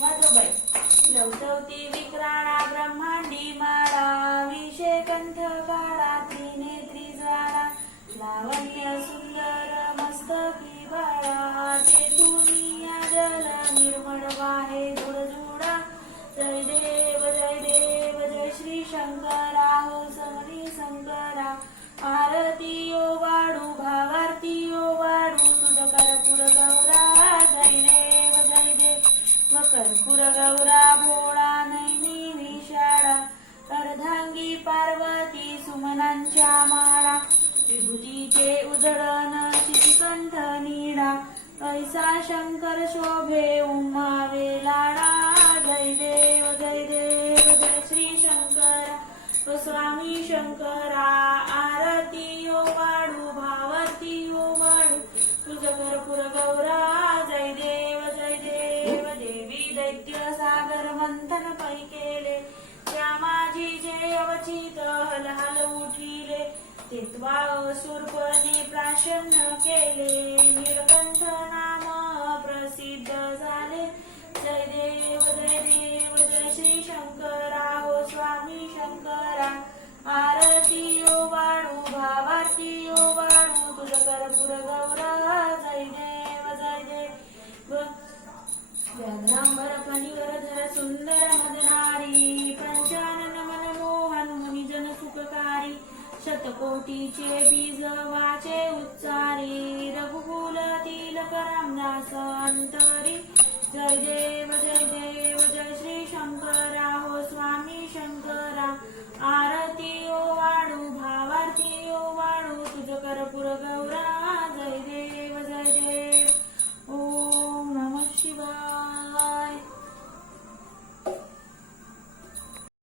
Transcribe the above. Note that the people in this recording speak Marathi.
वाजोबाई लवटवती विक्राळा ब्रह्मांडी माळा विषे कंठ काळा त्रिनेत्री ज्वाळा लावण्य सुंदर मस्तकी बाळा तेथुनिया जल निर्मळ वाहे जुळजुळा जय देव जय श्री शंकरा हो सवनी शंकरा आरती ओ वाडू भावारती ओ वाडू तुझ कर्पूर गौरा जय देव व कर्पूर गौरा भोळा नैनी विशाळा अर्धांगी पार्वती सुमनांच्या माळा विभूतीचे उधळण शितिकंठ नीडा ऐसा शंकर शोभे उमावे लाडा जय देव जय श्री शंकरा ओ स्वामी शंकरा आरती ओ वाडू भावती ओ वाडू तुझ कर्पूर गौरा जय देव देवी दैत्य सागर मंथन पै केले त्या माझी जे अवचित हलहल उठिले तेत्वा असुरपणे प्राशन्न केले निळकंठ नाम प्रसिद्ध झाले जय देव जय श्री शंकरा हो स्वामी शंकरा आरती ओ वाडू भावारती ओ वाडू तुझ कर्पूर गौरा जय देव व्याघ्रांबर फणीवर धर सुंदर मदनारी पंचानन मनमोहन मुनिजन सुखकारी शतकोटीचे बीज वाचे उच्चारी रघुकुल तिलक रामदास अंतरी जय देव जय श्री शंकरा हो स्वामी शंकरा